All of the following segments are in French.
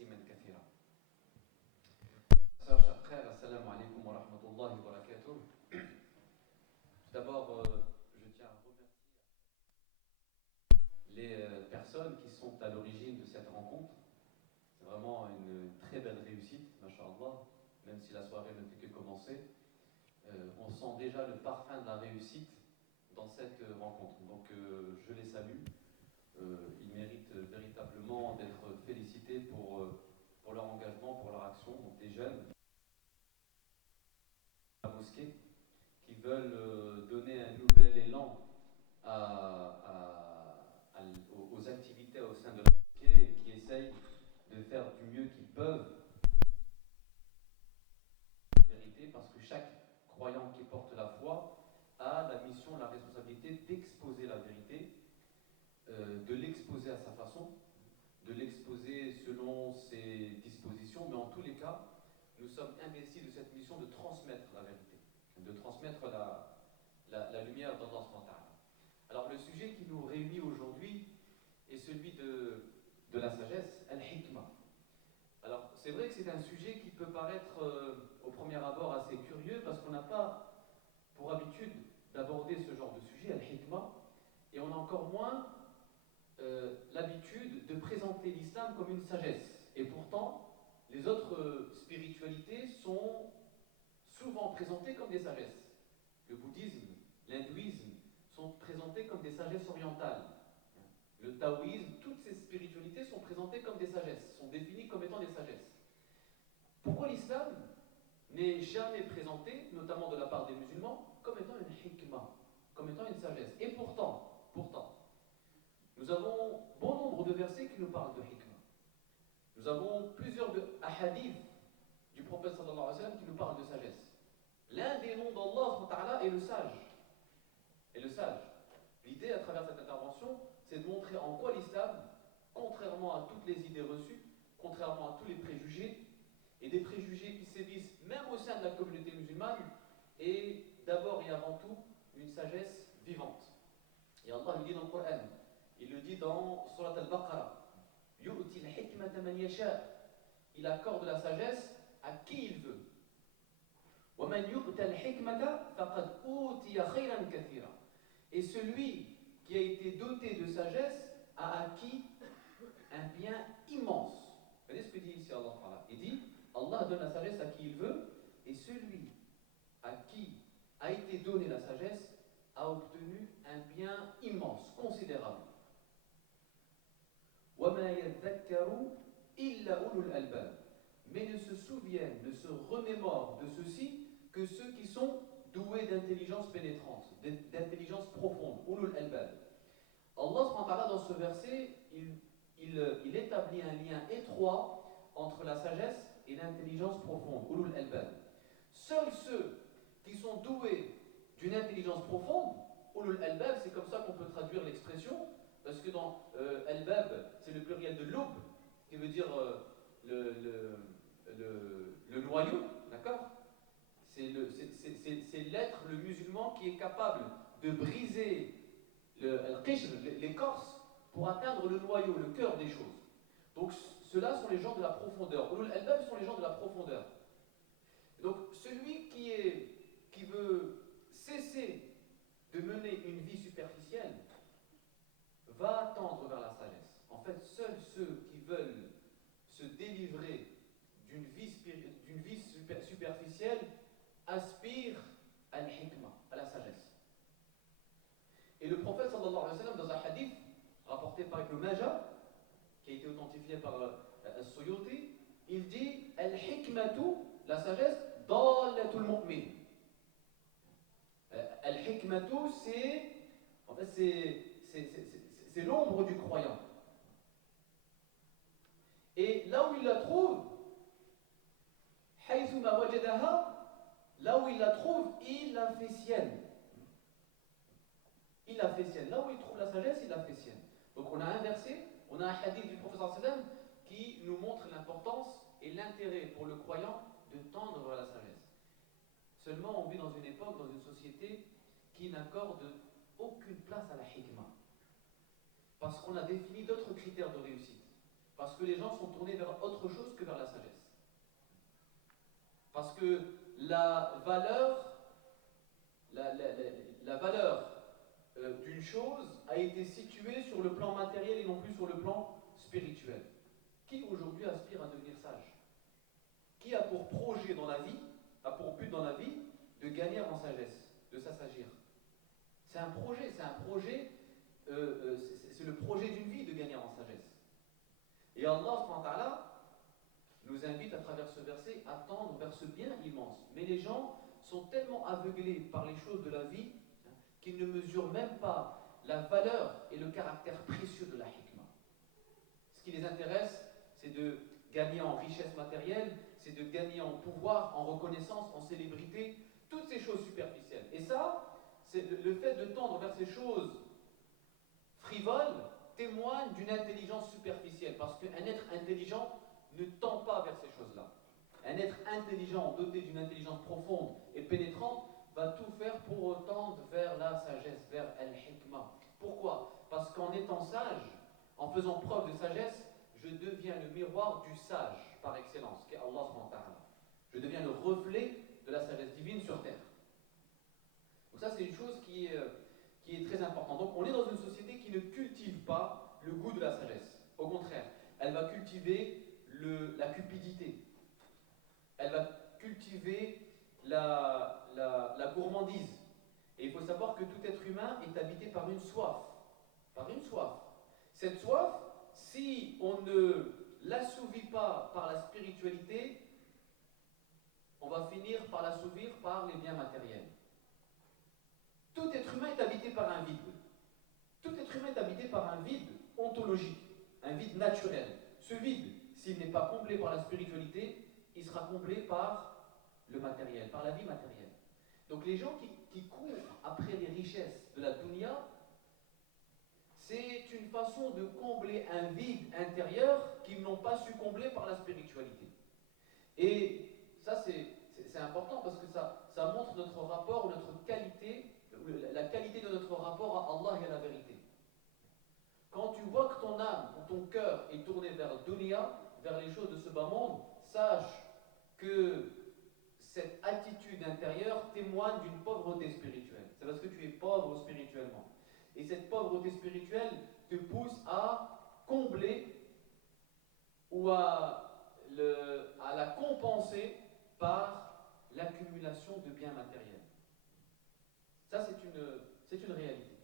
تسليما كثيرا. Chers frères, assalamu alaikum wa rahmatullahi wa barakatuh. D'abord, je tiens à remercier les personnes qui sont à l'origine de cette rencontre. C'est vraiment une très belle réussite, masha'Allah, même si la soirée ne fait que commencer. On sent déjà le parfum de la réussite dans cette rencontre. Donc je les salue. Ils méritent véritablement d'être félicités pour leur engagement, pour leur action. Donc des jeunes à la mosquée qui veulent donner un nouvel élan aux activités au sein de la mosquée et qui essayent de faire du mieux qu'ils peuvent la vérité, parce que chaque croyant qui porte la foi a la mission, la responsabilité d'exposer la vérité, de l'exposer à sa façon, de l'exposer selon ses dispositions, mais en tous les cas, nous sommes investis de cette mission de transmettre la vérité, de transmettre la lumière d'Allah subhanahu wa ta'ala. Alors le sujet qui nous réunit aujourd'hui est celui de la sagesse, al-hikmah. Alors c'est vrai que c'est un sujet qui peut paraître au premier abord assez curieux parce qu'on n'a pas pour habitude d'aborder ce genre de sujet, al-hikmah, et on a encore moins l'habitude de présenter l'islam comme une sagesse. Et pourtant, les autres spiritualités sont souvent présentées comme des sagesses. Le bouddhisme, l'hindouisme sont présentés comme des sagesses orientales. Le taoïsme, toutes ces spiritualités sont présentées comme des sagesses, sont définies comme étant des sagesses. Pourquoi l'islam n'est jamais présenté, notamment de la part des musulmans, comme étant une hikmah, comme étant une sagesse? Et pourtant, nous avons bon nombre de versets qui nous parlent de hikmah. Nous avons plusieurs hadiths du prophète sallallahu alayhi wa sallam qui nous parlent de sagesse. L'un des noms d'Allah est le sage. Et le sage. L'idée à travers cette intervention, c'est de montrer en quoi l'islam, contrairement à toutes les idées reçues, contrairement à tous les préjugés, et des préjugés qui sévissent même au sein de la communauté musulmane, est d'abord et avant tout une sagesse vivante. Et Allah le dit dans le Coran, il le dit dans Surat al-Baqarah, Yu'ti al-hikmata man yasha. Il accorde la sagesse à qui il veut. Et celui qui a été doté de sagesse a acquis un bien immense. Vous voyez ce que dit ici Allah? Il dit, Allah donne la sagesse à qui il veut, et celui à qui a été donné la sagesse a obtenu un bien immense, considérable. Mais ne se souviennent, ne se remémorent de ceci que ceux qui sont doués d'intelligence pénétrante, d'intelligence profonde. Ulul albab. Allah subhanahu wa ta'ala, dans ce verset, il établit un lien étroit entre la sagesse et l'intelligence profonde. Ulul albab. Seuls ceux qui sont doués d'une intelligence profonde, ulul albab, c'est comme ça qu'on peut traduire l'expression, parce que dans albab, c'est le pluriel de lub, qui veut dire le noyau, d'accord? C'est l'être, le musulman, qui est capable de briser l'écorce pour atteindre le noyau, le cœur des choses. Donc ceux-là sont les gens de la profondeur. Ulul albab sont les gens de la profondeur. Donc celui qui veut cesser de mener une vie superficielle va tendre vers la sagesse. En fait, seuls ceux qui veulent se délivrer d'une vie superficielle aspirent à l'hikmah, à la sagesse. Et le prophète sallallahu alayhi wa sallam, dans un hadith rapporté par Ibn Majah, qui a été authentifié par As-Suyuti, il dit al-hikmatu, la sagesse, dallatul mu'min. Al-hikmatu, c'est l'ombre du croyant. Et là où il la trouve, haythuma wajadaha, là où il la trouve, il la fait sienne. Il la fait sienne. Là où il trouve la sagesse, il la fait sienne. Donc on a un verset, on a un hadith du prophète sallam qui nous montre l'importance et l'intérêt pour le croyant de tendre vers la sagesse. Seulement on vit dans une époque, dans une société qui n'accorde aucune place à la hikmah. Parce qu'on a défini d'autres critères de réussite. Parce que les gens sont tournés vers autre chose que vers la sagesse. Parce que la valeur, la valeur d'une chose a été située sur le plan matériel et non plus sur le plan spirituel. Qui aujourd'hui aspire à devenir sage? Qui a pour projet dans la vie, a pour but dans la vie de gagner en sagesse, de s'assagir? C'est un projet, c'est le projet d'une vie de gagner en sagesse. Et Allah subhanahu wa ta'ala nous invite à travers ce verset à tendre vers ce bien immense. Mais les gens sont tellement aveuglés par les choses de la vie qu'ils ne mesurent même pas la valeur et le caractère précieux de la hikmah. Ce qui les intéresse, c'est de gagner en richesse matérielle, c'est de gagner en pouvoir, en reconnaissance, en célébrité, toutes ces choses superficielles. Et ça, c'est le fait de tendre vers ces choses frivoles témoigne d'une intelligence superficielle, parce qu'un être intelligent ne tend pas vers ces choses-là. Un être intelligent, doté d'une intelligence profonde et pénétrante, va tout faire pour tendre vers la sagesse, vers al-hikmah. Pourquoi? Parce qu'en étant sage, en faisant preuve de sagesse, je deviens le miroir du sage par excellence, qui est Allah subhanahu wa ta'ala. Je deviens le reflet de la sagesse divine sur terre. Donc ça, c'est une chose qui est très importante. Donc on est dans une société qui ne cultive pas le goût de la sagesse. Au contraire, elle va cultiver la cupidité. Elle va cultiver la gourmandise. Et il faut savoir que tout être humain est habité par une soif. Par une soif. Cette soif, si on ne l'assouvit pas par la spiritualité, on va finir par l'assouvir par les biens matériels. Tout être humain est habité par un vide. Tout être humain est habité par un vide ontologique, un vide naturel. Ce vide, s'il n'est pas comblé par la spiritualité, il sera comblé par le matériel, par la vie matérielle. Donc les gens qui courent après les richesses de la dunya, c'est une façon de combler un vide intérieur qu'ils n'ont pas su combler par la spiritualité. Et ça, c'est important parce que ça montre notre rapport, notre qualité, la qualité de notre rapport à Allah et à la vérité. Quand tu vois que ton âme ou ton cœur est tourné vers dunya, vers les choses de ce bas monde, sache que cette attitude intérieure témoigne d'une pauvreté spirituelle. C'est parce que tu es pauvre spirituellement. Et cette pauvreté spirituelle te pousse à combler ou à la compenser par l'accumulation de biens matériels. Ça, c'est une réalité.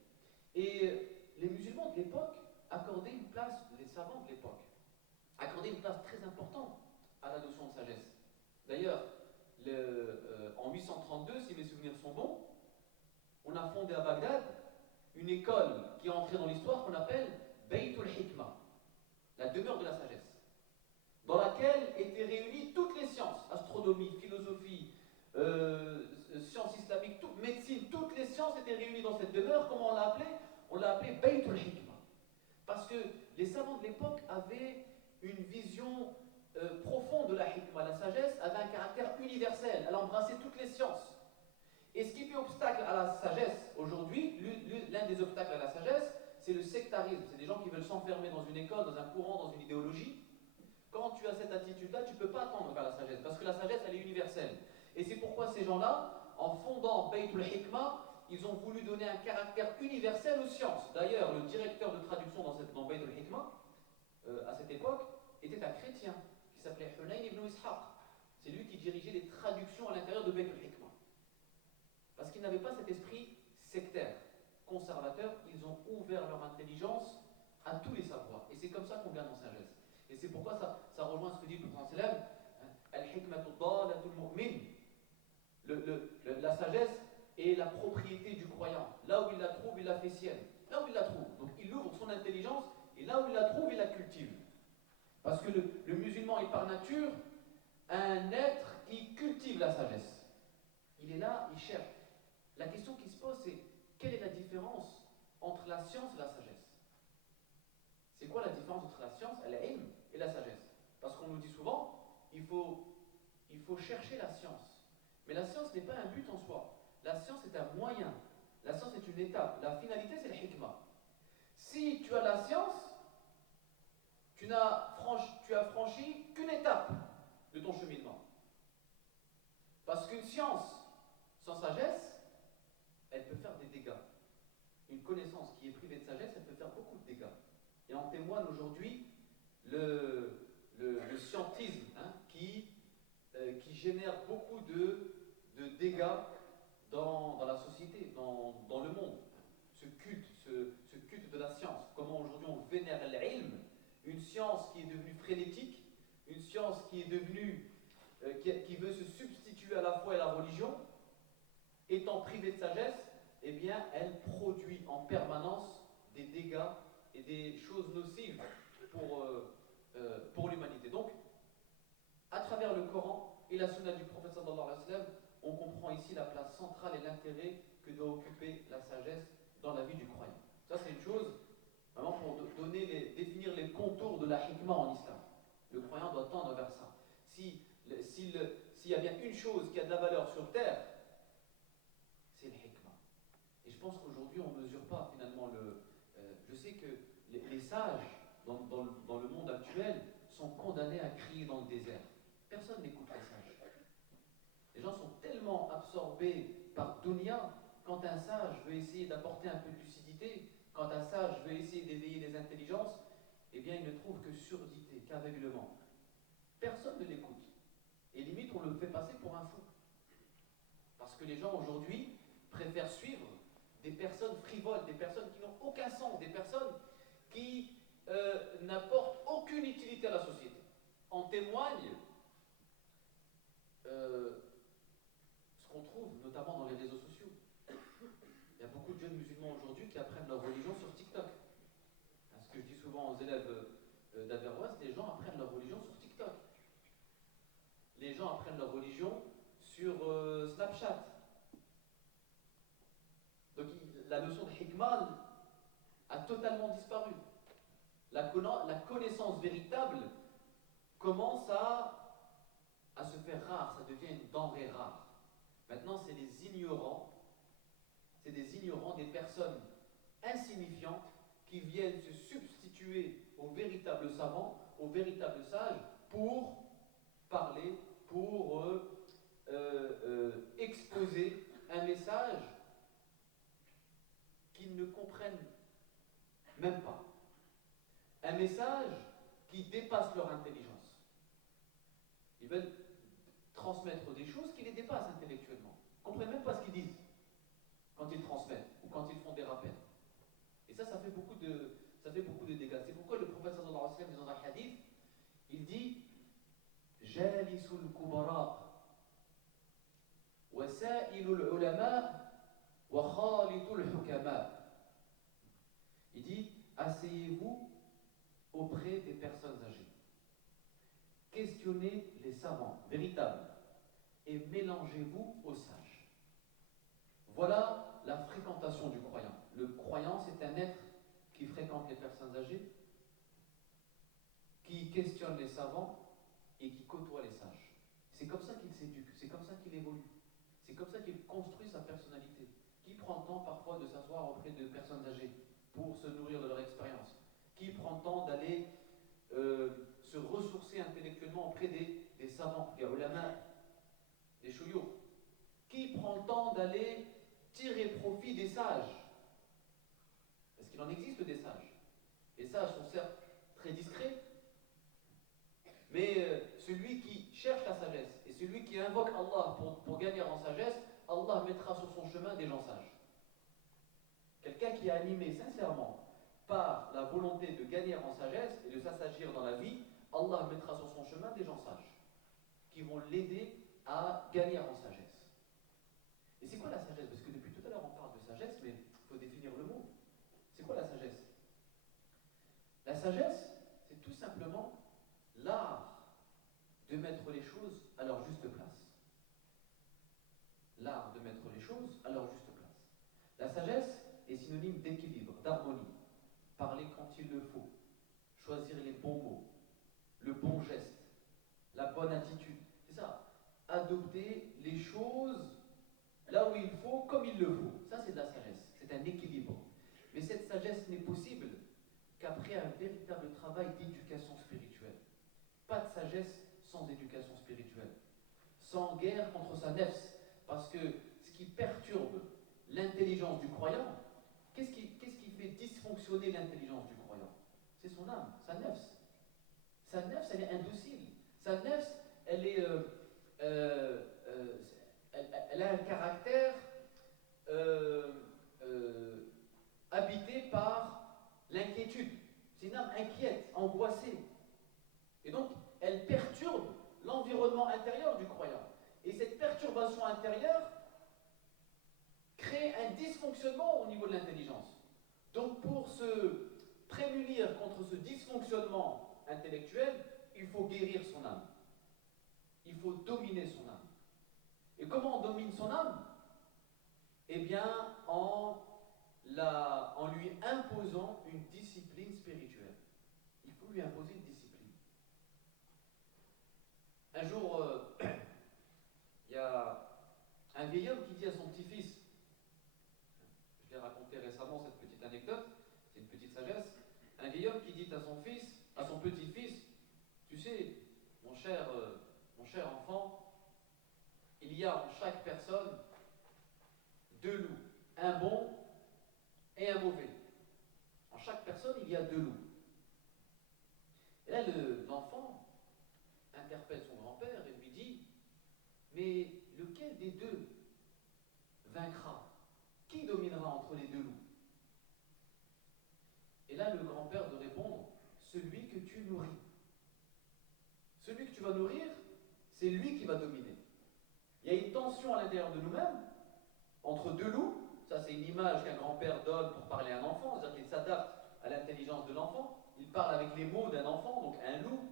Et les musulmans de l'époque accordaient une place, les savants de l'époque, accordaient une place très importante à la notion de sagesse. D'ailleurs, en 832, si mes souvenirs sont bons, on a fondé à Bagdad une école qui est entrée dans l'histoire qu'on appelle Baytul Hikmah, la demeure de la sagesse, dans laquelle étaient réunies toutes les sciences, astronomie, philosophie, sciences islamiques, médecine, toutes les sciences étaient réunies dans cette demeure. Comment on l'a appelée? On l'a appelée Baytul Hikmah. Parce que les savants de l'époque avaient une vision profonde de la hikmah. La sagesse avait un caractère universel, elle embrassait toutes les sciences. Et ce qui fait obstacle à la sagesse aujourd'hui, l'un des obstacles à la sagesse, c'est le sectarisme. C'est des gens qui veulent s'enfermer dans une école, dans un courant, dans une idéologie. Quand tu as cette attitude-là, tu ne peux pas tendre vers la sagesse, parce que la sagesse, elle est universelle. Et c'est pourquoi ces gens-là, en fondant Baytul Hikmah, ils ont voulu donner un caractère universel aux sciences. D'ailleurs, le directeur de traduction dans Baytul Hikmah, à cette époque, était un chrétien qui s'appelait Hunayn ibn Ishaq. C'est lui qui dirigeait les traductions à l'intérieur de Baytul Hikmah. Parce qu'ils n'avaient pas cet esprit sectaire, conservateur, ils ont ouvert leur intelligence à tous les savoirs. Et c'est comme ça qu'on gagne en sagesse. Et c'est pourquoi ça rejoint ce que dit le prophète sallam, al-hikmatu dalatul mu'min. La sagesse est la propriété du croyant. Là où il la trouve, il la fait sienne. Là où il la trouve. Donc il ouvre son intelligence et là où il la trouve, il la cultive. Parce que le musulman est par nature un être qui cultive la sagesse. Il est là, il cherche. La question qui se pose, c'est quelle est la différence entre la science et la sagesse? C'est quoi la différence entre la science, al-ilm, et la sagesse? Parce qu'on nous dit souvent, il faut chercher la science. Mais la science n'est pas un but en soi. La science est un moyen. La science est une étape. La finalité, c'est le hikmah. Si tu as la science, tu tu as franchi qu'une étape de ton cheminement. Parce qu'une science sans sagesse, elle peut faire des dégâts. Une connaissance qui est privée de sagesse, elle peut faire beaucoup de dégâts. Et en témoigne aujourd'hui le scientisme, hein, qui génère beaucoup de dégâts dans la société, dans le monde. Ce culte de la science. Comment aujourd'hui on vénère l'ilm, une science qui est devenue frénétique, une science qui est devenue, qui veut se substituer à la foi et à la religion, étant privée de sagesse, eh bien, elle produit en permanence des dégâts et des choses nocives pour l'humanité. Donc, à travers le Coran et la sunna du prophète sallallahu alayhi wa sallam, on comprend ici la place centrale et l'intérêt que doit occuper la sagesse dans la vie du croyant. Ça, c'est une chose, vraiment, pour définir les contours de la hikmah en islam. Le croyant doit tendre vers ça. S'il y a bien une chose qui a de la valeur sur terre, c'est le hikmah. Et je pense qu'aujourd'hui, on ne mesure pas finalement je sais que les sages, dans le monde actuel, sont condamnés à crier dans le désert. Personne n'écoute les sages. Les gens sont tellement absorbés par dunya, quand un sage veut essayer d'apporter un peu de lucidité, quand un sage veut essayer d'éveiller les intelligences, eh bien, il ne trouve que surdité, qu'aveuglement. Personne ne l'écoute. Et limite, on le fait passer pour un fou. Parce que les gens aujourd'hui préfèrent suivre des personnes frivoles, des personnes qui n'ont aucun sens, des personnes qui n'apportent aucune utilité à la société. En témoigne ce qu'on trouve notamment dans les réseaux sociaux. Il y a beaucoup de jeunes musulmans aujourd'hui qui apprennent leur religion sur TikTok. Ce que je dis souvent aux élèves d'Averroès, les gens apprennent leur religion sur TikTok. Les gens apprennent leur religion sur Snapchat. Donc la notion de hikmah a totalement disparu. La connaissance véritable commence à se faire rare, ça devient une denrée rare. Maintenant, c'est des ignorants, des personnes insignifiantes qui viennent se substituer aux véritables savants, aux véritables sages, pour parler, pour exposer un message qu'ils ne comprennent même pas. Un message qui dépasse leur intelligence. Ils veulent transmettre des choses qui les dépassent intellectuellement. Ils ne comprennent même pas ce qu'ils disent quand ils transmettent ou quand ils font des rappels. Et ça fait beaucoup de dégâts. C'est pourquoi le prophète sallallahu alayhi wa sallam, dans un hadith, il dit Jalisul kubara wa sa'ilul ulama wa khalitul hukama. Il dit asseyez-vous auprès des personnes âgées. Questionnez les savants véritables et mélangez-vous aux sages. Voilà la fréquentation du croyant. Le croyant, c'est un être qui fréquente les personnes âgées, qui questionne les savants et qui côtoie les sages. C'est comme ça qu'il s'éduque, c'est comme ça qu'il évolue, c'est comme ça qu'il construit sa personnalité. Qui prend le temps parfois de s'asseoir auprès de personnes âgées pour se nourrir de leur expérience? Qui prend le temps d'aller se ressourcer intellectuellement auprès des savants, des ulama, des shuyukh? Qui prend le temps d'aller tirer profit des sages? Parce qu'il en existe des sages. Les sages sont certes très discrets, mais celui qui cherche la sagesse et celui qui invoque Allah pour gagner en sagesse, Allah mettra sur son chemin des gens sages. Quelqu'un qui est animé sincèrement par la volonté de gagner en sagesse et de s'assagir dans la vie, Allah mettra sur son chemin des gens sages qui vont l'aider à gagner en sagesse. Et c'est quoi la sagesse? Parce que depuis tout à l'heure on parle de sagesse, mais il faut définir le mot. C'est quoi la sagesse? La sagesse, c'est tout simplement l'art de mettre les choses à leur juste place. L'art de mettre les choses à leur juste place. La sagesse est synonyme d'équilibre, d'harmonie. Parler quand il le faut, choisir les bons mots, le bon geste, la bonne attitude. C'est ça. Adopter les choses là où il faut, comme il le faut. Ça, c'est de la sagesse. C'est un équilibre. Mais cette sagesse n'est possible qu'après un véritable travail d'éducation spirituelle. Pas de sagesse sans éducation spirituelle. Sans guerre contre sa nefs. Parce que ce qui perturbe l'intelligence du croyant, qu'est-ce qui fait dysfonctionner l'intelligence du croyant? C'est son âme, sa nefs. Sa nefs, elle est indocile. Sa nefs, elle est... elle a un caractère habité par l'inquiétude. C'est une âme inquiète, angoissée. Et donc, elle perturbe l'environnement intérieur du croyant. Et cette perturbation intérieure crée un dysfonctionnement au niveau de l'intelligence. Donc, pour se prémunir contre ce dysfonctionnement intellectuel, il faut guérir son âme. Il faut dominer son âme. Et comment on domine son âme? Eh bien, en lui imposant une discipline spirituelle. Il faut lui imposer une discipline. Un jour, il y a un vieil homme qui dit à son petit-fils, je l'ai raconté récemment cette petite anecdote, c'est une petite sagesse, un vieil homme qui dit à son fils, à son petit-fils, tu sais, mon cher enfant, il y a en chaque personne deux loups, un bon et un mauvais. En chaque personne, il y a deux loups. Et là, l'enfant interpelle son grand-père et lui dit, mais lequel des deux vaincra? Qui dominera entre les deux loups? Et là, le grand-père de répondre, celui que tu nourris. Celui que tu vas nourrir, c'est lui qui va dominer. Il y a une tension à l'intérieur de nous-mêmes, entre deux loups. Ça, c'est une image qu'un grand-père donne pour parler à un enfant, c'est-à-dire qu'il s'adapte à l'intelligence de l'enfant. Il parle avec les mots d'un enfant, donc un loup,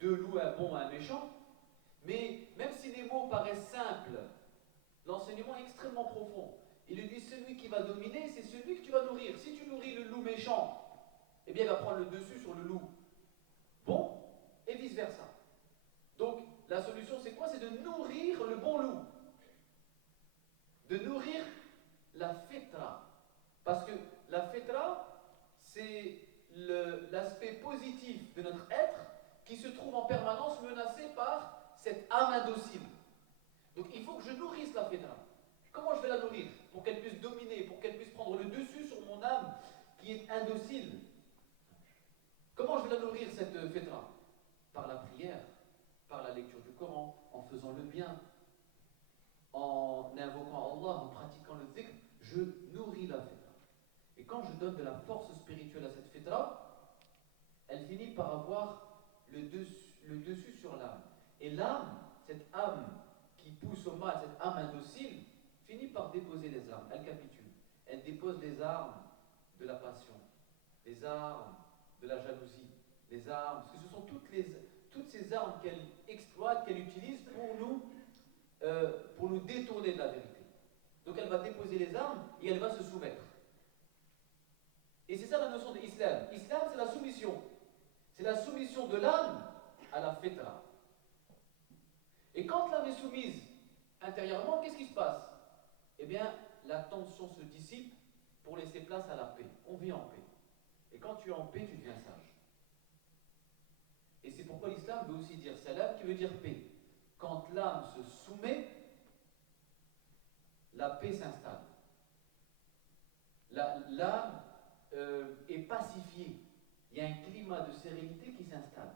deux loups, un bon, un méchant. Mais même si les mots paraissent simples, l'enseignement est extrêmement profond. Il lui dit, celui qui va dominer, c'est celui que tu vas nourrir. Si tu nourris le loup méchant, eh bien, il va prendre le dessus sur le loup bon, et vice-versa. Donc, la solution, c'est quoi? C'est de nourrir le bon loup. De nourrir la fitra. Parce que la fitra, c'est l'aspect positif de notre être qui se trouve en permanence menacé par cette âme indocile. Donc il faut que je nourrisse la fitra. Comment je vais la nourrir? Pour qu'elle puisse dominer, pour qu'elle puisse prendre le dessus sur mon âme qui est indocile. Comment je vais la nourrir, cette fitra? Par la prière, par la lecture du Coran, en faisant le bien, en invoquant Allah, en pratiquant le dhikr, je nourris la fitra. Et quand je donne de la force spirituelle à cette fitra, elle finit par avoir le dessus sur l'âme. Et l'âme, cette âme qui pousse au mal, cette âme indocile, finit par déposer les armes. Elle capitule. Elle dépose les armes de la passion, les armes de la jalousie, les armes, parce que ce sont toutes ces armes qu'elle exploite, qu'elle utilise pour nous détourner de la vérité. Donc elle va déposer les armes et elle va se soumettre. Et c'est ça la notion de l'islam. L'islam, c'est la soumission. C'est la soumission de l'âme à la fitra. Et quand l'âme est soumise intérieurement, qu'est-ce qui se passe? Eh bien, la tension se dissipe pour laisser place à la paix. On vit en paix. Et quand tu es en paix, tu deviens sage. Et c'est pourquoi l'islam veut aussi dire salam, qui veut dire paix. Quand l'âme se soumet, la paix s'installe. L'âme est pacifiée. Il y a un climat de sérénité qui s'installe.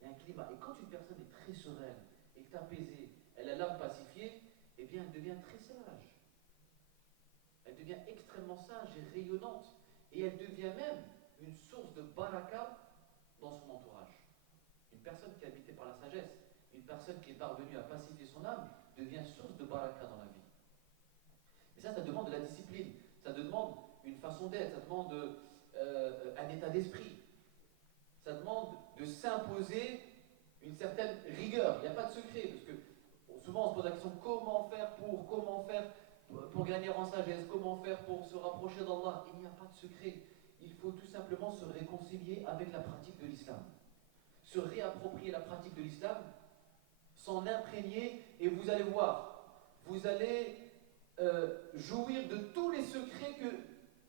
Il y a un climat. Et quand une personne est très sereine, est apaisée, elle a l'âme pacifiée, eh bien elle devient très sage. Elle devient extrêmement sage et rayonnante. Et elle devient même une source de baraka dans son entourage. Une personne qui est habitée par la sagesse, une personne qui est parvenue à pacifier son âme, devient source de baraka dans la vie. Mais ça demande de la discipline, ça demande une façon d'être, ça demande un état d'esprit, ça demande de s'imposer une certaine rigueur. Il n'y a pas de secret, parce que souvent on se pose la question comment faire pour gagner en sagesse, comment faire pour se rapprocher d'Allah. Il n'y a pas de secret. Il faut tout simplement se réconcilier avec la pratique de l'islam. Se réapproprier la pratique de l'islam, s'en imprégner, et vous allez voir, vous allez jouir de tous les secrets que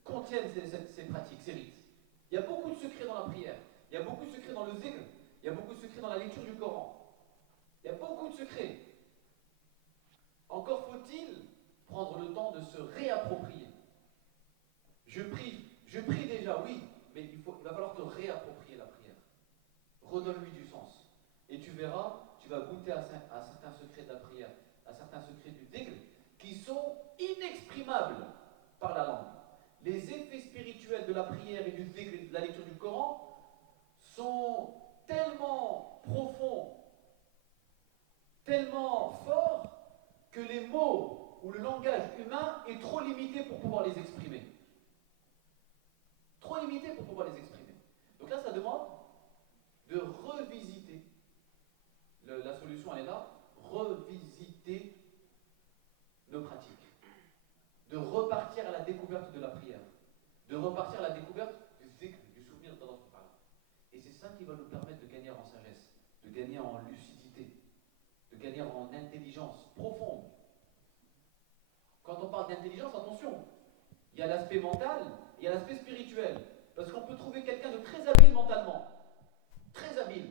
contiennent ces pratiques, ces rites. Il y a beaucoup de secrets dans la prière. Il y a beaucoup de secrets dans le zikr. Il y a beaucoup de secrets dans la lecture du Coran. Il y a beaucoup de secrets. Encore faut-il prendre le temps de se réapproprier. Je prie déjà, oui, mais il va falloir te réapproprier la prière. Redonne-lui du sens. Et tu verras, tu vas goûter à certains secrets de la prière, à certains secrets du dhikr, qui sont inexprimables par la langue. Les effets spirituels de la prière et du dhikr et de la lecture du Coran sont tellement profonds, tellement forts, que les mots ou le langage humain est trop limité pour pouvoir les exprimer. Trop limité pour pouvoir les exprimer. Donc là, ça demande de revisiter. La solution, elle est là. Revisiter nos pratiques. De repartir à la découverte de la prière. De repartir à la découverte du zikr, du souvenir d'Allah. Et c'est ça qui va nous permettre de gagner en sagesse, de gagner en lucidité, de gagner en intelligence profonde. Quand on parle d'intelligence, attention, il y a l'aspect mental, il y a l'aspect spirituel. Parce qu'on peut trouver quelqu'un de très habile mentalement. Très habile.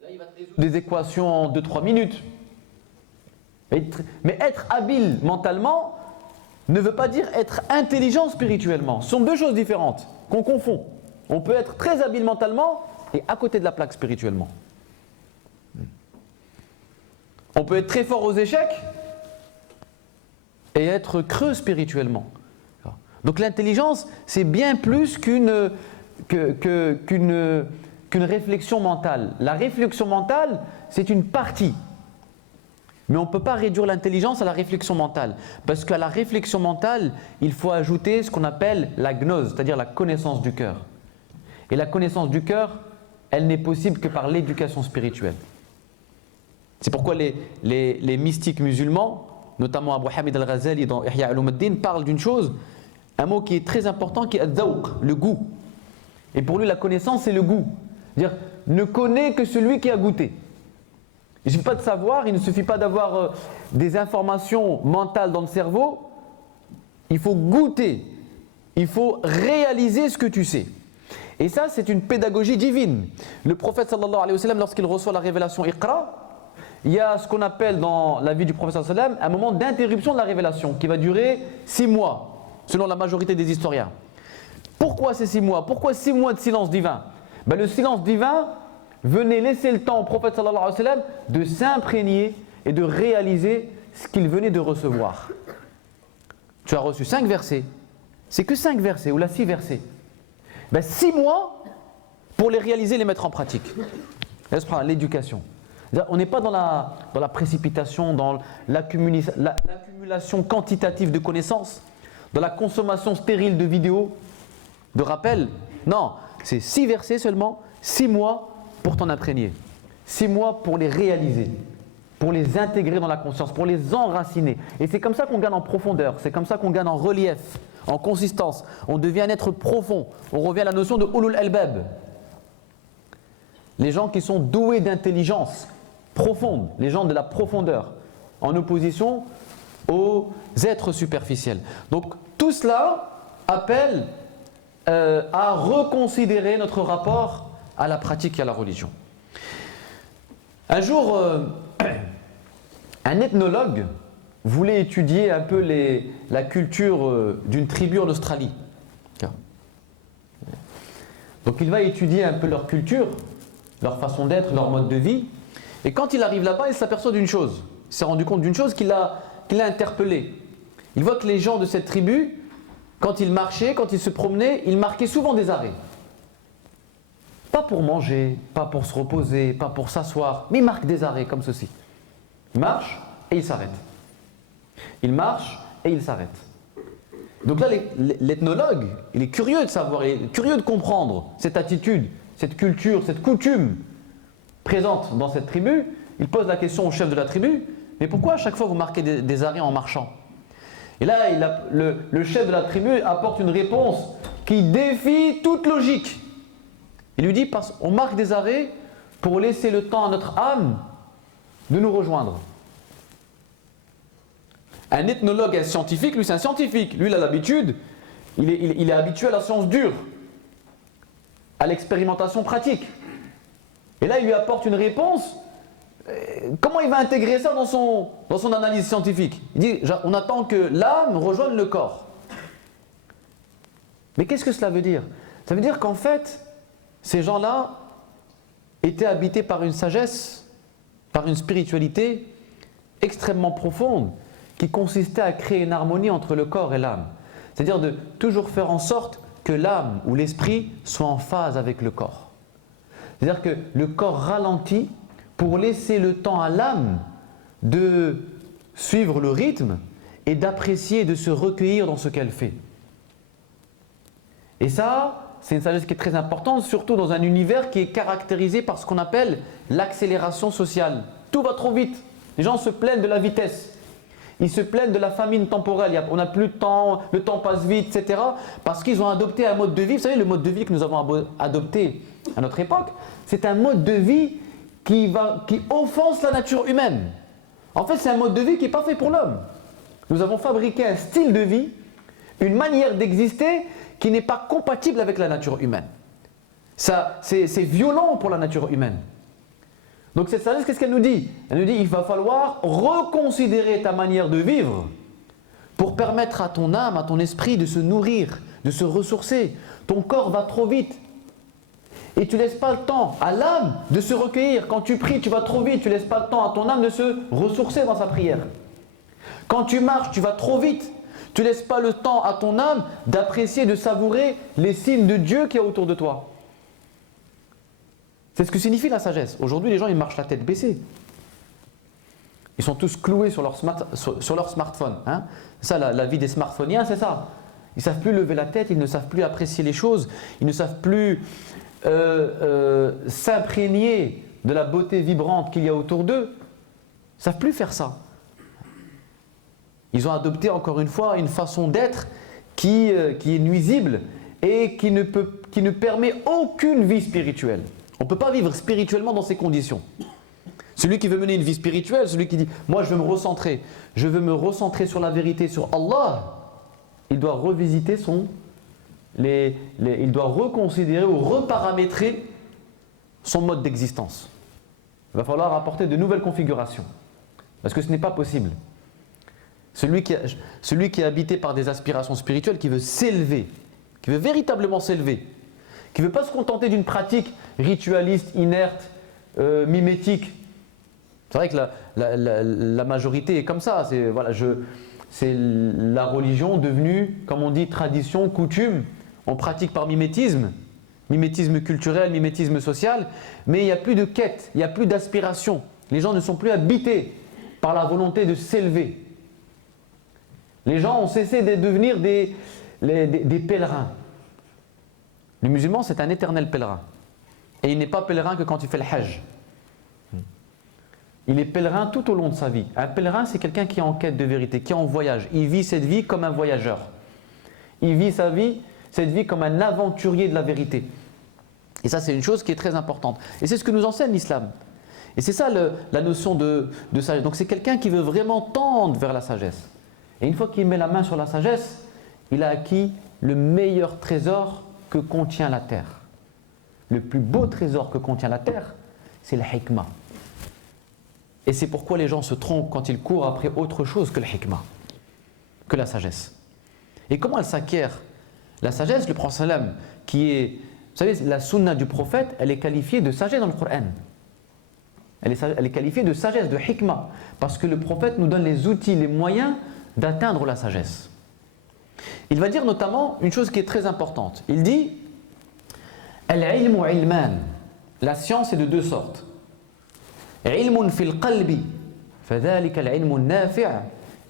Là, il va te résoudre des équations en 2-3 minutes. Mais être habile mentalement ne veut pas dire être intelligent spirituellement. Ce sont deux choses différentes qu'on confond. On peut être très habile mentalement et à côté de la plaque spirituellement. On peut être très fort aux échecs et être creux spirituellement. Donc l'intelligence, c'est bien plus qu'une réflexion mentale. La réflexion mentale, c'est une partie. Mais on ne peut pas réduire l'intelligence à la réflexion mentale. Parce qu'à la réflexion mentale, il faut ajouter ce qu'on appelle la gnose, c'est-à-dire la connaissance du cœur. Et la connaissance du cœur, elle n'est possible que par l'éducation spirituelle. C'est pourquoi les mystiques musulmans, notamment Abu Hamid al-Ghazali dans Ihya Ulumuddin, parlent d'une chose, un mot qui est très important, qui est ad-zawq, le goût. Et pour lui, la connaissance, c'est le goût. C'est-à-dire, ne connaît que celui qui a goûté. Il ne suffit pas de savoir, il ne suffit pas d'avoir des informations mentales dans le cerveau. Il faut goûter, il faut réaliser ce que tu sais. Et ça, c'est une pédagogie divine. Le prophète sallallahu alayhi wa sallam, lorsqu'il reçoit la révélation Iqra, il y a ce qu'on appelle dans la vie du prophète sallallahu alayhi wa sallam un moment d'interruption de la révélation qui va durer 6 mois, selon la majorité des historiens. Pourquoi ces 6 mois? Pourquoi 6 mois de silence divin? Le silence divin venait laisser le temps au prophète sallallahu alayhi wa sallam de s'imprégner et de réaliser ce qu'il venait de recevoir. Tu as reçu 5 versets. C'est que 5 versets ou 6 versets. 6 mois pour les réaliser, les mettre en pratique. L'éducation. On n'est pas dans la précipitation, dans l'accumulation quantitative de connaissances, dans la consommation stérile de vidéos, de rappels. Non, c'est 6 versets seulement, 6 mois pour t'en imprégner. 6 mois pour les réaliser, pour les intégrer dans la conscience, pour les enraciner. Et c'est comme ça qu'on gagne en profondeur, c'est comme ça qu'on gagne en relief, en consistance. On devient un être profond. On revient à la notion de ulul albab. Les gens qui sont doués d'intelligence profonde, les gens de la profondeur, en opposition aux êtres superficiels. Donc tout cela appelle à reconsidérer notre rapport à la pratique et à la religion. Un jour, un ethnologue voulait étudier un peu la culture d'une tribu en Australie. Donc il va étudier un peu leur culture, leur façon d'être, leur mode de vie. Et quand il arrive là-bas, il s'aperçoit d'une chose. Il s'est rendu compte d'une chose qui l'a interpellé. Il voit que les gens de cette tribu, quand ils marchaient, quand ils se promenaient, ils marquaient souvent des arrêts. Pas pour manger, pas pour se reposer, pas pour s'asseoir, mais ils marquent des arrêts comme ceci. Ils marchent et ils s'arrêtent. Ils marchent et ils s'arrêtent. Donc là, l'ethnologue, il est curieux de savoir, il est curieux de comprendre cette attitude, cette culture, cette coutume présente dans cette tribu. Il pose la question au chef de la tribu, mais pourquoi à chaque fois vous marquez des arrêts en marchant? Et là, le chef de la tribu apporte une réponse qui défie toute logique. Il lui dit, on marque des arrêts pour laisser le temps à notre âme de nous rejoindre. Un ethnologue, un scientifique, lui c'est un scientifique, lui il a l'habitude, il est habitué à la science dure, à l'expérimentation pratique. Et là, il lui apporte une réponse. Comment il va intégrer ça dans son analyse scientifique? Il dit, on attend que l'âme rejoigne le corps. Mais qu'est-ce que cela veut dire? Ça veut dire qu'en fait, ces gens-là étaient habités par une sagesse, par une spiritualité extrêmement profonde, qui consistait à créer une harmonie entre le corps et l'âme. C'est-à-dire de toujours faire en sorte que l'âme ou l'esprit soit en phase avec le corps. C'est-à-dire que le corps ralentit pour laisser le temps à l'âme de suivre le rythme et d'apprécier, de se recueillir dans ce qu'elle fait. Et ça, c'est une sagesse qui est très importante, surtout dans un univers qui est caractérisé par ce qu'on appelle l'accélération sociale. Tout va trop vite. Les gens se plaignent de la vitesse. Ils se plaignent de la famine temporelle. On n'a plus de temps, le temps passe vite, etc. Parce qu'ils ont adopté un mode de vie. Vous savez, le mode de vie que nous avons adopté à notre époque, c'est un mode de vie qui offense la nature humaine. En fait, c'est un mode de vie qui n'est pas fait pour l'homme. Nous avons fabriqué un style de vie, une manière d'exister qui n'est pas compatible avec la nature humaine. C'est violent pour la nature humaine. Donc cette sagesse, qu'est-ce qu'elle nous dit? Elle nous dit, il va falloir reconsidérer ta manière de vivre pour permettre à ton âme, à ton esprit de se nourrir, de se ressourcer. Ton corps va trop vite. Et tu ne laisses pas le temps à l'âme de se recueillir. Quand tu pries, tu vas trop vite, tu ne laisses pas le temps à ton âme de se ressourcer dans sa prière. Quand tu marches, tu vas trop vite. Tu ne laisses pas le temps à ton âme d'apprécier, de savourer les signes de Dieu qu'il y a autour de toi. C'est ce que signifie la sagesse. Aujourd'hui, les gens, ils marchent la tête baissée. Ils sont tous cloués sur leur smartphone. Hein. C'est ça, la vie des smartphoniens, c'est ça. Ils ne savent plus lever la tête, ils ne savent plus apprécier les choses, ils ne savent plus s'imprégner de la beauté vibrante qu'il y a autour d'eux. Ils ne savent plus faire ça. Ils ont adopté encore une fois une façon d'être qui est nuisible et qui ne permet aucune vie spirituelle. On ne peut pas vivre spirituellement dans ces conditions. Celui qui veut mener une vie spirituelle, celui qui dit « moi je veux me recentrer sur la vérité, sur Allah », il doit revisiter il doit reconsidérer ou reparamétrer son mode d'existence. Il va falloir apporter de nouvelles configurations parce que ce n'est pas possible. Celui qui est habité par des aspirations spirituelles, qui veut s'élever, qui veut véritablement s'élever, qui ne veut pas se contenter d'une pratique ritualiste, inerte, mimétique. C'est vrai que la majorité est comme ça. C'est la religion devenue, comme on dit, tradition, coutume. On pratique par mimétisme culturel, mimétisme social, mais il n'y a plus de quête, il n'y a plus d'aspiration. Les gens ne sont plus habités par la volonté de s'élever. Les gens ont cessé de devenir des pèlerins. Le musulman, c'est un éternel pèlerin. Et il n'est pas pèlerin que quand il fait le hajj. Il est pèlerin tout au long de sa vie. Un pèlerin, c'est quelqu'un qui est en quête de vérité, qui est en voyage. Il vit cette vie comme un voyageur. Il vit cette vie comme un aventurier de la vérité. Et ça, c'est une chose qui est très importante. Et c'est ce que nous enseigne l'islam. Et c'est ça la notion de sagesse. Donc c'est quelqu'un qui veut vraiment tendre vers la sagesse. Et une fois qu'il met la main sur la sagesse, il a acquis le meilleur trésor que contient la terre. Le plus beau trésor que contient la terre, c'est le hikmah. Et c'est pourquoi les gens se trompent quand ils courent après autre chose que le hikmah, que la sagesse. Et comment elle s'acquiert? La sagesse, le prophète sallam, qui est, vous savez, la sunna du prophète, elle est qualifiée de sagesse dans le Coran. Elle est qualifiée de sagesse, de hikmah, parce que le prophète nous donne les outils, les moyens d'atteindre la sagesse. Il va dire notamment une chose qui est très importante. Il dit Al-ilmu ilman. La science est de deux sortes. Ilmun fil qalbi, fadhalika al-ilmu nafi'.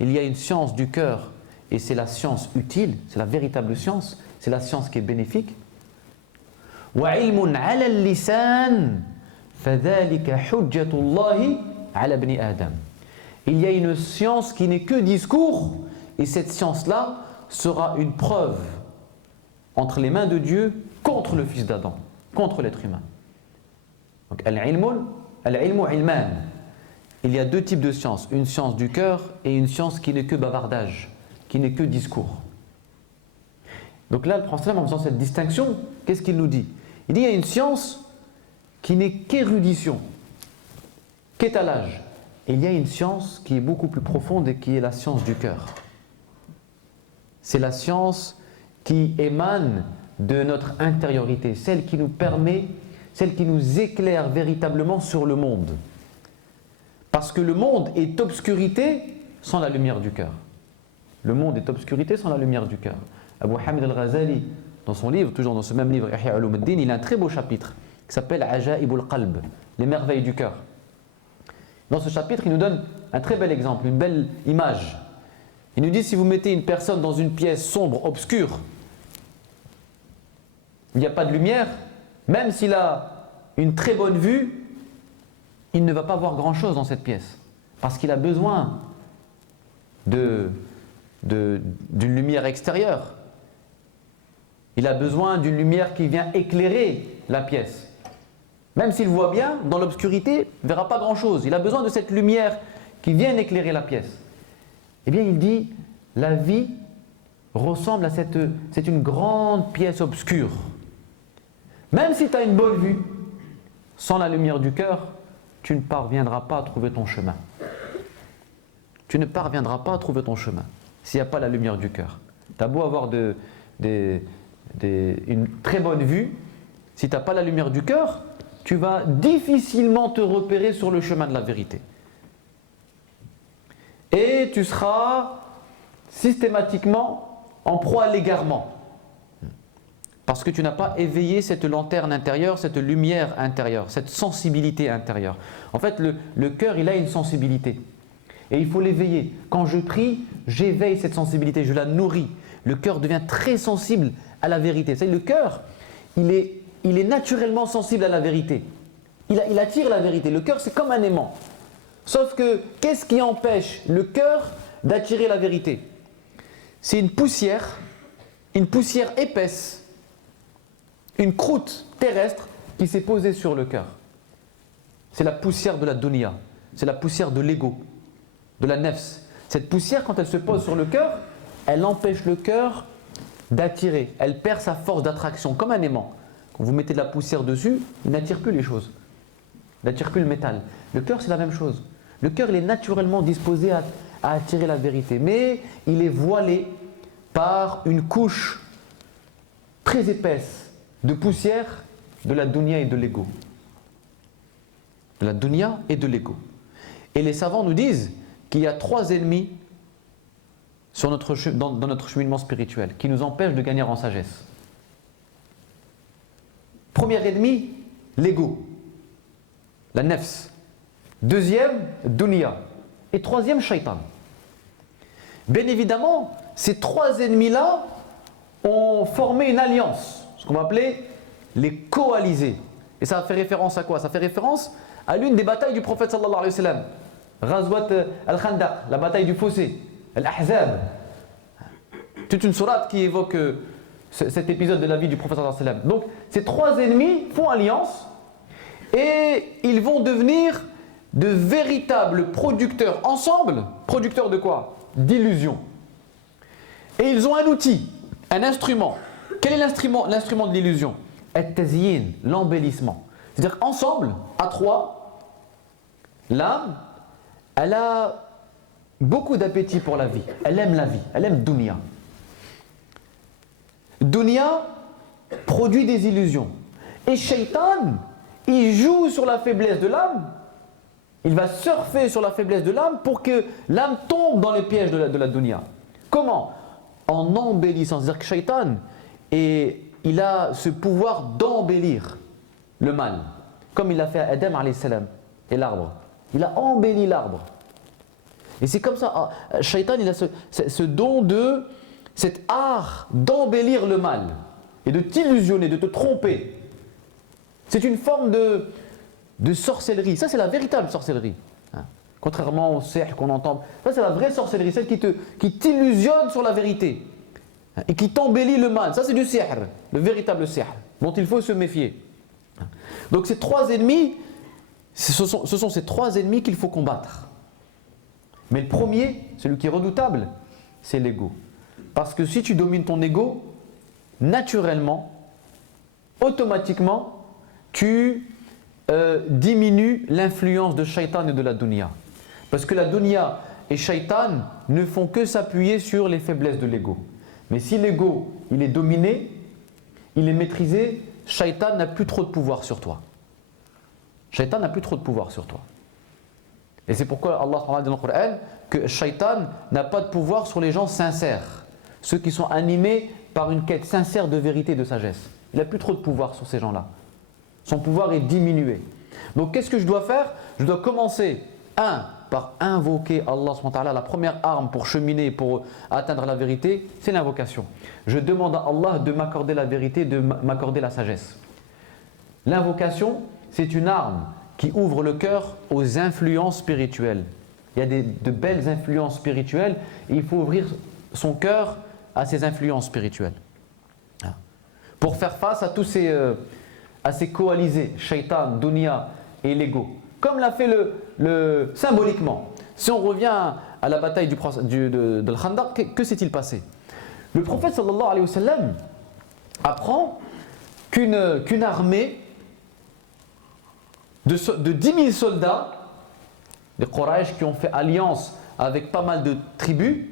Il y a une science du cœur et c'est la science utile, c'est la véritable science, c'est la science qui est bénéfique. Wa ilmun 'ala al-lisan, fadhalika hujjatullahi 'ala ibni Adam. Il y a une science qui n'est que discours et cette science-là sera une preuve entre les mains de Dieu contre le fils d'Adam, contre l'être humain. Donc, al-ilmu ilman. Il y a deux types de sciences, une science du cœur et une science qui n'est que bavardage, qui n'est que discours. Donc là, le prophète, en faisant cette distinction, qu'est-ce qu'il nous dit? Il dit il y a une science qui n'est qu'érudition, qu'étalage. Et il y a une science qui est beaucoup plus profonde et qui est la science du cœur. C'est la science qui émane de notre intériorité, celle qui nous permet, celle qui nous éclaire véritablement sur le monde. Parce que le monde est obscurité sans la lumière du cœur. Le monde est obscurité sans la lumière du cœur. Abu Hamid al-Ghazali, dans son livre, toujours dans ce même livre, Ihya Ulumuddin, il a un très beau chapitre qui s'appelle Ajaib al-Qalb, les merveilles du cœur. Dans ce chapitre, il nous donne un très bel exemple, une belle image. Il nous dit, si vous mettez une personne dans une pièce sombre, obscure, il n'y a pas de lumière, même s'il a une très bonne vue, il ne va pas voir grand-chose dans cette pièce. Parce qu'il a besoin d'une lumière extérieure. Il a besoin d'une lumière qui vient éclairer la pièce. Même s'il voit bien, dans l'obscurité, il ne verra pas grand-chose. Il a besoin de cette lumière qui vient éclairer la pièce. Eh bien, il dit, la vie ressemble à c'est une grande pièce obscure. Même si tu as une bonne vue, sans la lumière du cœur, tu ne parviendras pas à trouver ton chemin. Tu ne parviendras pas à trouver ton chemin s'il n'y a pas la lumière du cœur. Tu as beau avoir une très bonne vue, si tu n'as pas la lumière du cœur, tu vas difficilement te repérer sur le chemin de la vérité. Et tu seras systématiquement en proie à l'égarement. Parce que tu n'as pas éveillé cette lanterne intérieure, cette lumière intérieure, cette sensibilité intérieure. En fait, le cœur, il a une sensibilité. Et il faut l'éveiller. Quand je prie, j'éveille cette sensibilité, je la nourris. Le cœur devient très sensible à la vérité. C'est-à-dire, le cœur, il est naturellement sensible à la vérité. Il attire la vérité. Le cœur, c'est comme un aimant. Sauf que, qu'est-ce qui empêche le cœur d'attirer la vérité? C'est une poussière épaisse, une croûte terrestre qui s'est posée sur le cœur. C'est la poussière de la dunya, c'est la poussière de l'ego, de la nefs. Cette poussière, quand elle se pose sur le cœur, elle empêche le cœur d'attirer. Elle perd sa force d'attraction, comme un aimant. Quand vous mettez de la poussière dessus, il n'attire plus les choses. Il n'attire plus le métal. Le cœur, c'est la même chose. Le cœur, il est naturellement disposé à attirer la vérité, mais il est voilé par une couche très épaisse de poussière de la dunya et de l'ego. De la dunya et de l'ego. Et les savants nous disent qu'il y a 3 ennemis dans notre cheminement spirituel qui nous empêchent de gagner en sagesse. Premier ennemi, l'ego, la nefs. Deuxième, dunya. Et troisième, shaitan. Bien évidemment, ces 3 ennemis-là ont formé une alliance, ce qu'on va appeler les coalisés. Et ça fait référence à quoi? Ça fait référence à l'une des batailles du prophète sallallahu alayhi wa sallam. Ghazwat al-Khandaq, la bataille du fossé, al-Ahzab. Toute une sourate qui évoque cet épisode de la vie du prophète sallallahu alayhi wa sallam. Donc, ces 3 ennemis font alliance et ils vont devenir de véritables producteurs ensemble. Producteurs de quoi? D'illusions. Et ils ont un outil, un instrument. Quel est l'instrument de l'illusion? At-tazyin, l'embellissement. C'est-à-dire qu'ensemble, à 3, l'âme, elle a beaucoup d'appétit pour la vie. Elle aime la vie, elle aime dunya. Dunya produit des illusions. Et shaitan, il joue sur la faiblesse de l'âme. Il va surfer sur la faiblesse de l'âme pour que l'âme tombe dans les pièges de la dunya. Comment? En embellissant. C'est-à-dire que shaitan, il a ce pouvoir d'embellir le mal. Comme il l'a fait à Adam alayhi salam et l'arbre. Il a embelli l'arbre. Et c'est comme ça, shaitan, il a ce don cet art d'embellir le mal et de t'illusionner, de te tromper. C'est une forme de sorcellerie. Ça, c'est la véritable sorcellerie. Contrairement au sihr qu'on entend. Ça, c'est la vraie sorcellerie, celle qui t'illusionne sur la vérité et qui t'embellit le mal. Ça, c'est du sihr, le véritable sihr, dont il faut se méfier. Donc, ces 3 ennemis, ce sont ces 3 ennemis qu'il faut combattre. Mais le premier, celui qui est redoutable, c'est l'ego. Parce que si tu domines ton ego, naturellement, automatiquement, tu diminues l'influence de Shaitan et de la dunya. Parce que la dunya et Shaitan ne font que s'appuyer sur les faiblesses de l'ego. Mais si l'ego, il est dominé, il est maîtrisé, Shaitan n'a plus trop de pouvoir sur toi. Shaitan n'a plus trop de pouvoir sur toi. Et c'est pourquoi Allah dit dans le Coran que Shaitan n'a pas de pouvoir sur les gens sincères. Ceux qui sont animés par une quête sincère de vérité et de sagesse. Il n'a plus trop de pouvoir sur ces gens-là. Son pouvoir est diminué. Donc qu'est-ce que je dois faire? Je dois commencer, par invoquer Allah subhanahu wa ta'ala. La première arme pour cheminer, pour atteindre la vérité, c'est l'invocation. Je demande à Allah de m'accorder la vérité, de m'accorder la sagesse. L'invocation, c'est une arme qui ouvre le cœur aux influences spirituelles. Il y a de belles influences spirituelles et il faut ouvrir son cœur à ces influences spirituelles. Pour faire face à tous ces coalisés, Shaitan, Dunya et l'ego. Comme l'a fait symboliquement. Si on revient à la bataille de l'Khandaq, que s'est-il passé? Le prophète sallallahu alayhi wa sallam apprend qu'une armée de 10 000 soldats, les Quraysh qui ont fait alliance avec pas mal de tribus,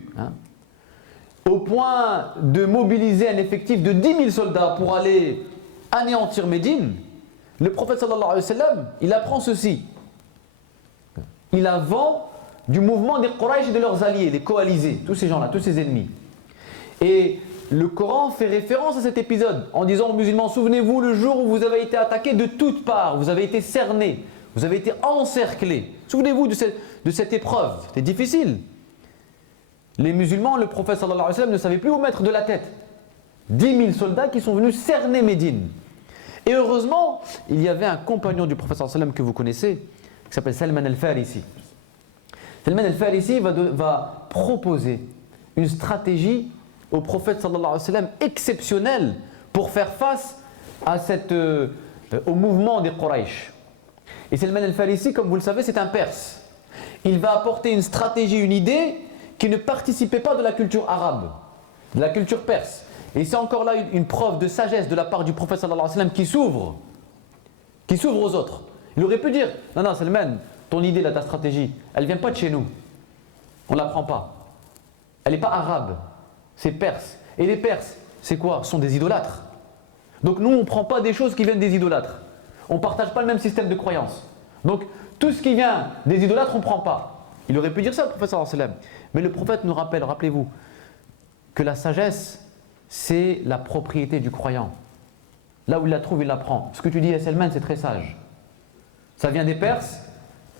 au point de mobiliser un effectif de 10 000 soldats pour aller anéantir Médine, le prophète sallallahu alayhi wa sallam, il apprend ceci. Il a vent du mouvement des Quraysh et de leurs alliés, des coalisés, tous ces gens-là, tous ces ennemis. Et le Coran fait référence à cet épisode en disant aux musulmans, souvenez-vous le jour où vous avez été attaqués de toutes parts, vous avez été cernés, vous avez été encerclés. Souvenez-vous de cette épreuve, c'était difficile. Les musulmans, le prophète sallallahu alayhi wa sallam ne savait plus où mettre de la tête. 10 000 soldats qui sont venus cerner Médine. Et heureusement, il y avait un compagnon du prophète sallallahu alayhi wa sallam que vous connaissez, qui s'appelle Salman al-Farisi. Salman al-Farisi va proposer une stratégie au prophète sallallahu alayhi wa sallam exceptionnelle pour faire face à au mouvement des Quraysh. Et Salman al-Farisi, comme vous le savez, c'est un Perse. Il va apporter une stratégie, une idée qui ne participait pas de la culture arabe, de la culture perse. Et c'est encore là une preuve de sagesse de la part du prophète sallallahu alayhi wa sallam qui s'ouvre aux autres. Il aurait pu dire, non Salman, ton idée là, ta stratégie, elle ne vient pas de chez nous. On ne l'apprend pas. Elle n'est pas arabe, c'est perse. Et les Perses, c'est quoi? Ce sont des idolâtres. Donc nous, on ne prend pas des choses qui viennent des idolâtres. On ne partage pas le même système de croyance. Donc tout ce qui vient des idolâtres, on ne prend pas. Il aurait pu dire ça, le prophète sallallahu alayhi wa sallam. Mais le prophète nous rappelle, rappelez-vous, que la sagesse, c'est la propriété du croyant. Là où il la trouve, il la prend. Ce que tu dis à Salman, c'est très sage. Ça vient des Perses,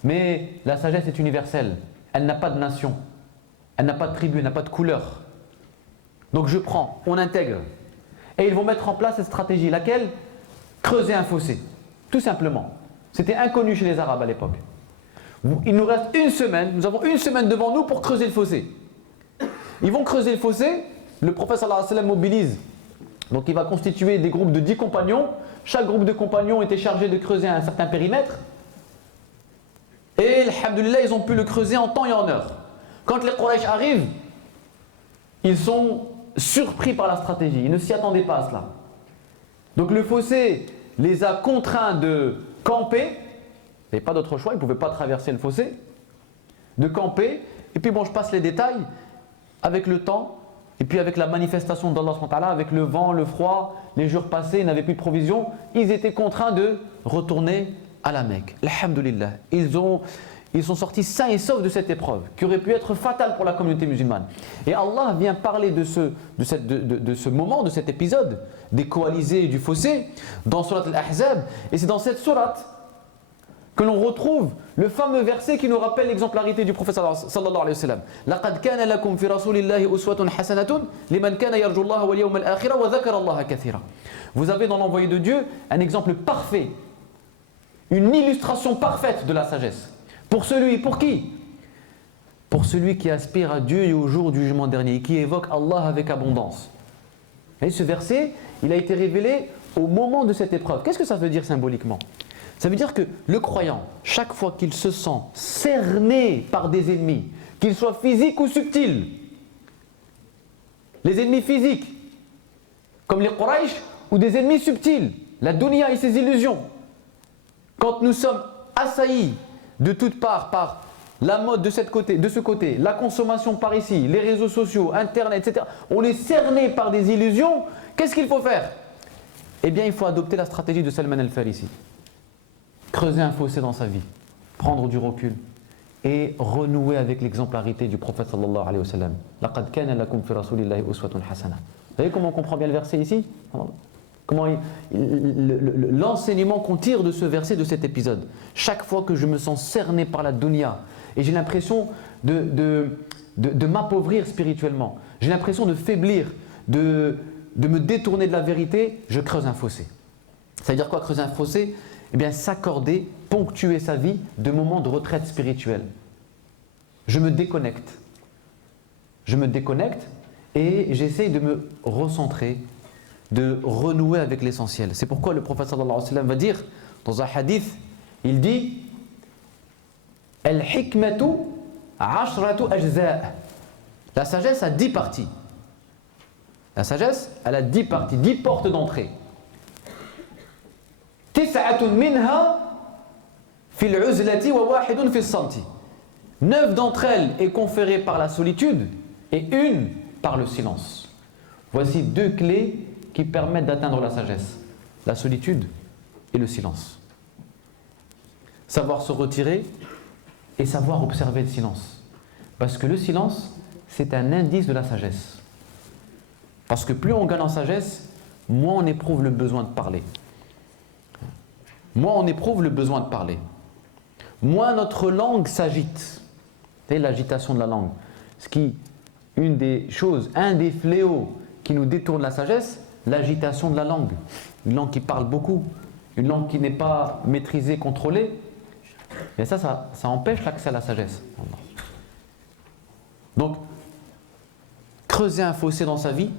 mais la sagesse est universelle. Elle n'a pas de nation. Elle n'a pas de tribu, elle n'a pas de couleur. Donc je prends, on intègre. Et ils vont mettre en place cette stratégie. Laquelle? Creuser un fossé. Tout simplement. C'était inconnu chez les Arabes à l'époque. Il nous reste une semaine, nous avons une semaine devant nous pour creuser le fossé. Ils vont creuser le fossé, le prophète sallallahu alayhi wa sallam mobilise. Donc il va constituer des groupes de 10 compagnons. Chaque groupe de compagnons était chargé de creuser un certain périmètre. Et alhamdoulilah, ils ont pu le creuser en temps et en heure. Quand les Quraysh arrivent, ils sont surpris par la stratégie. Ils ne s'y attendaient pas à cela. Donc le fossé les a contraints de camper. Il n'y avait pas d'autre choix, ils ne pouvaient pas traverser le fossé. De camper. Et puis bon, je passe les détails. Avec le temps, et puis avec la manifestation d'Allah subhanahu wa ta'ala, avec le vent, le froid, les jours passés, ils n'avaient plus de provisions, ils étaient contraints de retourner à la Mecque. Alhamdulillah. Ils sont sortis sains et saufs de cette épreuve, qui aurait pu être fatale pour la communauté musulmane. Et Allah vient parler de ce moment, de cet épisode, des coalisés et du fossé, dans Surat al-Ahzab. Et c'est dans cette sourate que l'on retrouve le fameux verset qui nous rappelle l'exemplarité du prophète sallallahu alayhi wa sallam. لَقَدْ كَانَ لَكُمْ فِي رَسُولِ اللَّهِ أُسْوَةٌ حَسَنَةٌ لِمَنْ كَانَ يَرْجُو اللَّهَ وَالْيَوْمَ الْآخِرَ وَذَكَرَ اللَّهَ كَثِيرًا. Vous avez dans l'envoyé de Dieu un exemple parfait, une illustration parfaite de la sagesse. Pour qui? Pour celui qui aspire à Dieu et au jour du jugement dernier et qui évoque Allah avec abondance. Et ce verset, il a été révélé au moment de cette épreuve. Qu'est-ce que ça veut dire symboliquement? Ça veut dire que le croyant, chaque fois qu'il se sent cerné par des ennemis, qu'ils soient physiques ou subtils, les ennemis physiques, comme les Quraysh, ou des ennemis subtils, la dunya et ses illusions. Quand nous sommes assaillis de toutes parts par la mode de ce côté, la consommation par ici, les réseaux sociaux, Internet, etc. On est cerné par des illusions. Qu'est-ce qu'il faut faire? Eh bien, il faut adopter la stratégie de Salman al-Farisi. Creuser un fossé dans sa vie, prendre du recul et renouer avec l'exemplarité du prophète sallallahu alayhi wa sallam. Laqad kana lakum fi rasulillahi uswatun hasana. Vous voyez comment on comprend bien le verset ici? Comment l'enseignement qu'on tire de ce verset, de cet épisode. Chaque fois que je me sens cerné par la dunya et j'ai l'impression de m'appauvrir spirituellement, j'ai l'impression de faiblir, de me détourner de la vérité, je creuse un fossé. Ça veut dire quoi, creuser un fossé? Eh bien, s'accorder, ponctuer sa vie de moments de retraite spirituelle. Je me déconnecte. Je me déconnecte et j'essaye de me recentrer, de renouer avec l'essentiel. C'est pourquoi le prophète sallallahu alayhi wa sallam va dire, dans un hadith, il dit Al-hikmatu ashratu ajza'. La sagesse a 10 parties. La sagesse, elle a 10 parties, 10 portes d'entrée. Tis'atun minha fil 'uzlati wa wahidun fis samti. 9 d'entre elles est conférée par la solitude et une par le silence. Voici 2 clés qui permettent d'atteindre la sagesse, la solitude et le silence. Savoir se retirer et savoir observer le silence. Parce que le silence, c'est un indice de la sagesse. Parce que plus on gagne en sagesse, moins on éprouve le besoin de parler. Moins on éprouve le besoin de parler. Moins notre langue s'agite. C'est l'agitation de la langue. Une des choses, un des fléaux qui nous détourne la sagesse, l'agitation de la langue. Une langue qui parle beaucoup, une langue qui n'est pas maîtrisée, contrôlée. Et ça empêche l'accès à la sagesse. Donc, creuser un fossé dans sa vie,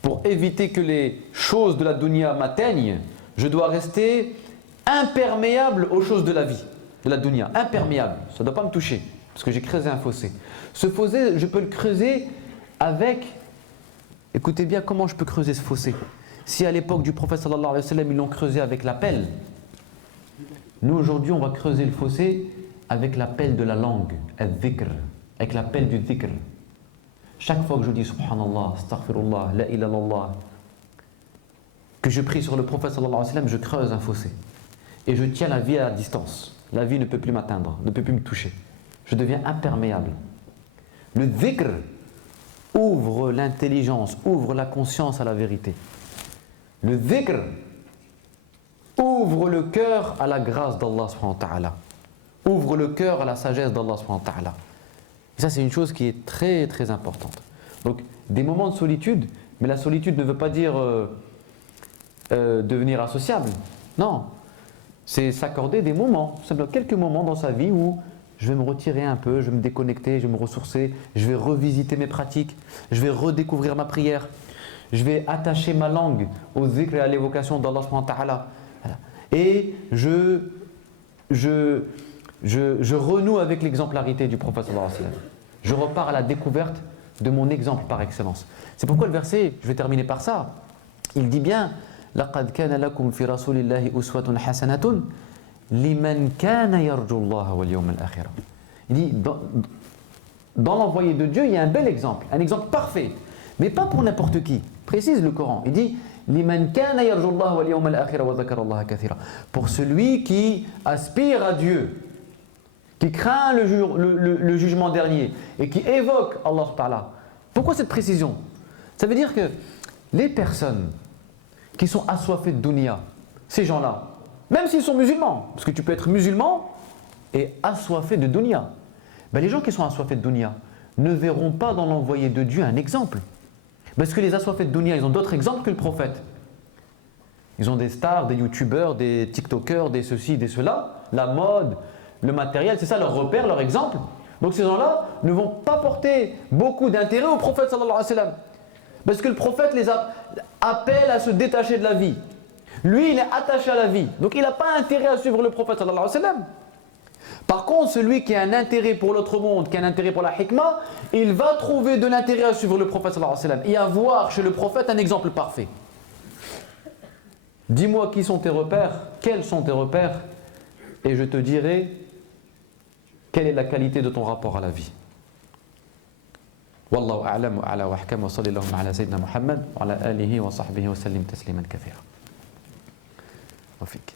pour éviter que les choses de la dunya m'atteignent, je dois rester imperméable aux choses de la vie, de la dunya, imperméable. Ça ne doit pas me toucher, parce que j'ai creusé un fossé. Ce fossé, je peux le creuser avec... Écoutez bien comment je peux creuser ce fossé. Si à l'époque du prophète sallallahu alayhi wa sallam, ils l'ont creusé avec la pelle, nous aujourd'hui on va creuser le fossé avec la pelle de la langue, al-dhikr, avec la pelle du dhikr. Chaque fois que je dis subhanallah, astaghfirullah, la ilaha illallah, que je prie sur le prophète sallallahu alayhi wa sallam, je creuse un fossé. Et je tiens la vie à distance. La vie ne peut plus m'atteindre, ne peut plus me toucher. Je deviens imperméable. Le dhikr ouvre l'intelligence, ouvre la conscience à la vérité. Le dhikr ouvre le cœur à la grâce d'Allah subhanahu wa ta'ala. Ouvre le cœur à la sagesse d'Allah subhanahu wa ta'ala. Et ça, c'est une chose qui est très très importante. Donc, des moments de solitude, mais la solitude ne veut pas dire devenir associable. Non, c'est s'accorder des moments, quelques moments dans sa vie où je vais me retirer un peu, je vais me déconnecter, je vais me ressourcer, je vais revisiter mes pratiques, je vais redécouvrir ma prière, je vais attacher ma langue au zikr et à l'évocation d'Allah subhanahu wa ta'ala. Et je renoue avec l'exemplarité du prophète sallallahu alayhi wa sallam. Je repars à la découverte de mon exemple par excellence. C'est pourquoi le verset, je vais terminer par ça, il dit bien لَقَدْ كَانَ لَكُمْ فِي رَسُولِ اللَّهِ أُسْوَةٌ حَسَنَةٌ لِمَنْ كَانَ يَرْجُو اللَّهَ وَالْيَوْمَ الْآخِرَ. Il dit, dans l'envoyé de Dieu, il y a un bel exemple, un exemple parfait, mais pas pour n'importe qui. Précise le Coran, il dit لِمَنْ كَانَ يَرْجُو اللَّهَ وَالْيَوْمَ الْآخِرَ وَذَكَرَ اللَّهَ كَثِيرًا. Pour celui qui aspire à Dieu, qui craint le jugement dernier et qui évoque Allah subhanahu wa ta'ala. Pourquoi cette précision? Ça veut dire que les personnes qui sont assoiffés de dunya, ces gens-là, même s'ils sont musulmans, parce que tu peux être musulman et assoiffé de dunya, ben les gens qui sont assoiffés de dunya ne verront pas dans l'envoyé de Dieu un exemple. Parce que les assoiffés de dunya, ils ont d'autres exemples que le prophète. Ils ont des stars, des youtubeurs, des tiktokers, des ceci, des cela, la mode, le matériel, c'est ça leur repère, leur exemple. Donc ces gens-là ne vont pas porter beaucoup d'intérêt au prophète sallallahu alayhi wa sallam. Parce que le prophète les appelle à se détacher de la vie. Lui, il est attaché à la vie. Donc il n'a pas intérêt à suivre le prophète sallallahu alayhi wa sallam. Par contre, celui qui a un intérêt pour l'autre monde, qui a un intérêt pour la hikmah, il va trouver de l'intérêt à suivre le prophète sallallahu alayhi wa sallam et à voir chez le prophète un exemple parfait. Dis-moi qui sont tes repères, quels sont tes repères, et je te dirai quelle est la qualité de ton rapport à la vie. Wallahu a'lam wa ala wa ahkam wa sallallahu ala sayyidina Muhammad wa ala alihi wa sahbihi wa sallim tasliman kathira. Wa fik.